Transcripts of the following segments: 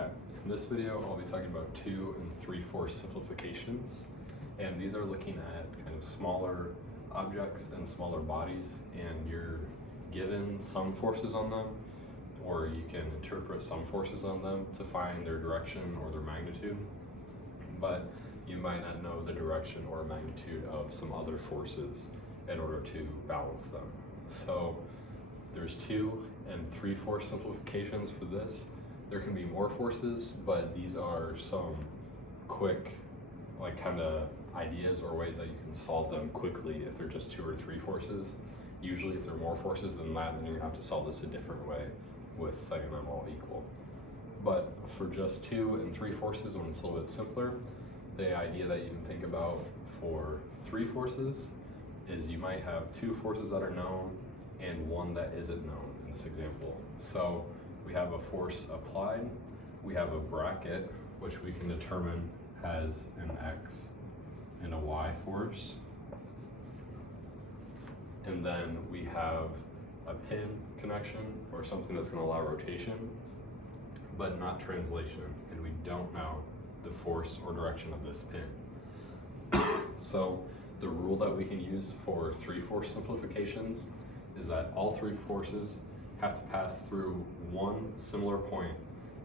Okay, in this video I'll be talking about 2 and 3 force simplifications, and these are looking at kind of smaller objects and smaller bodies, and you're given some forces on them, or you can interpret some forces on them to find their direction or their magnitude, but you might not know the direction or magnitude of some other forces in order to balance them. So there's 2 and 3 force simplifications for this. There can be more forces, but these are some quick, kind of ideas or ways that you can solve them quickly if they're just 2 or 3 forces. Usually if there are more forces than that, then you're gonna have to solve this a different way with setting them all equal. But for just 2 and 3 forces, when it's a little bit simpler, the idea that you can think about for 3 forces is you might have 2 forces that are known and 1 that isn't known in this example. So we have a force applied, we have a bracket, which we can determine has an X and a Y force. And then we have a pin connection, or something that's going to allow rotation, but not translation, and we don't know the force or direction of this pin. So the rule that we can use for 3 force simplifications is that all 3 forces have to pass through one similar point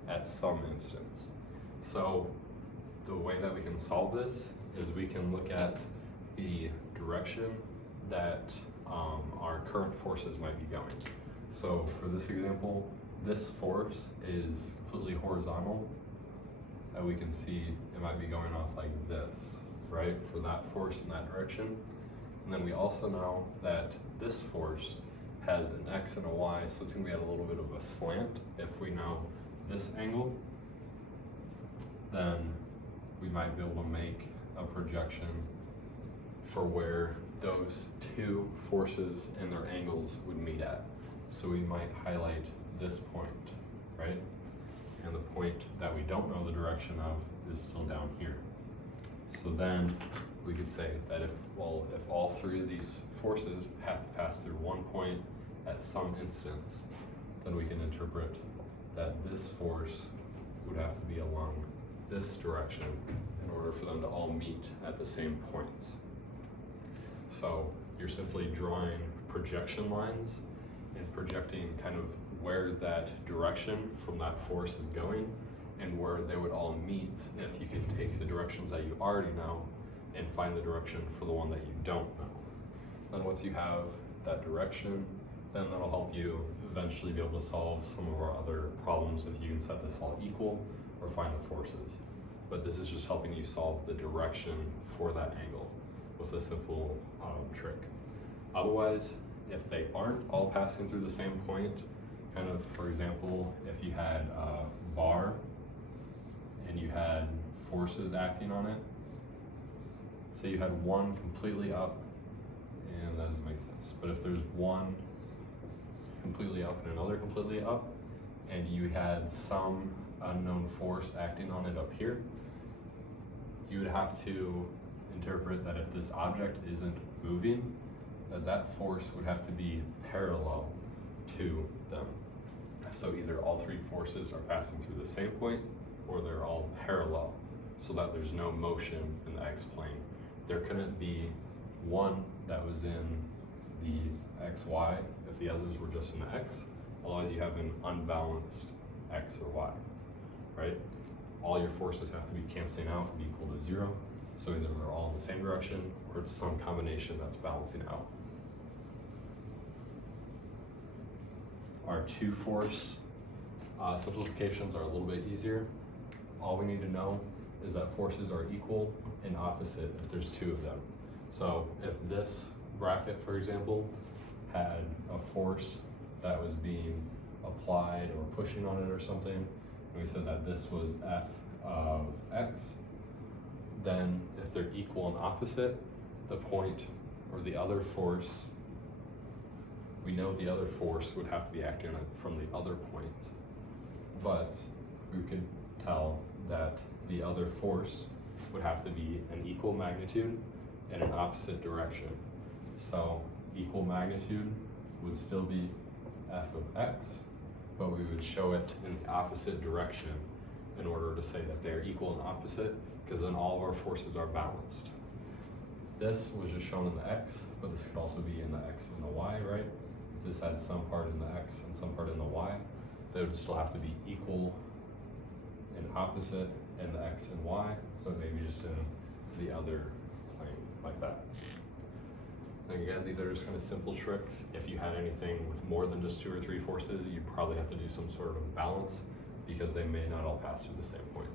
at some instance. So the way that we can solve this is we can look at the direction that our current forces might be going. So for this example, this force is completely horizontal, and we can see it might be going off like this, right, for that force in that direction. And then we also know that this force has an X and a Y, so it's going to be at a little bit of a slant. If we know this angle, then we might be able to make a projection for where those 2 forces and their angles would meet at. So we might highlight this point, right? And the point that we don't know the direction of is still down here. So then we could say that if all 3 of these forces have to pass through one point at some instance, then we can interpret that this force would have to be along this direction in order for them to all meet at the same point. So you're simply drawing projection lines and projecting kind of where that direction from that force is going and where they would all meet if you could take the directions that you already know and find the direction for the one that you don't know. Then once you have that direction, then that'll help you eventually be able to solve some of our other problems if you can set this all equal or find the forces. But this is just helping you solve the direction for that angle with a simple trick. Otherwise, if they aren't all passing through the same point, kind of, for example, if you had a bar and you had forces acting on it, say you had one completely up, and that doesn't make sense, but if there's one completely up and another completely up, and you had some unknown force acting on it up here, you would have to interpret that if this object isn't moving, that force would have to be parallel to them. So either all 3 forces are passing through the same point, or they're all parallel, so that there's no motion in the x-plane. There couldn't be one that was in the xy if the others were just in the x, otherwise you have an unbalanced x or y, right? All your forces have to be canceling out and be equal to 0, so either they're all in the same direction or it's some combination that's balancing out. Our 2 force simplifications are a little bit easier. All we need to know is that forces are equal and opposite if there's 2 of them. So if this bracket, for example, had a force that was being applied or pushing on it or something, and we said that this was F of X, then if they're equal and opposite, the point or the other force, we know the other force would have to be acting on it from the other point, but we could tell that the other force would have to be an equal magnitude and an opposite direction. So equal magnitude would still be F of X, but we would show it in the opposite direction in order to say that they're equal and opposite, because then all of our forces are balanced. This was just shown in the x, but this could also be in the x and the y, right? If this had some part in the x and some part in the y, they would still have to be equal and opposite in the x and y, but maybe just in the other plane, like that. And again, these are just kind of simple tricks. If you had anything with more than just 2 or 3 forces, you'd probably have to do some sort of balance, because they may not all pass through the same point.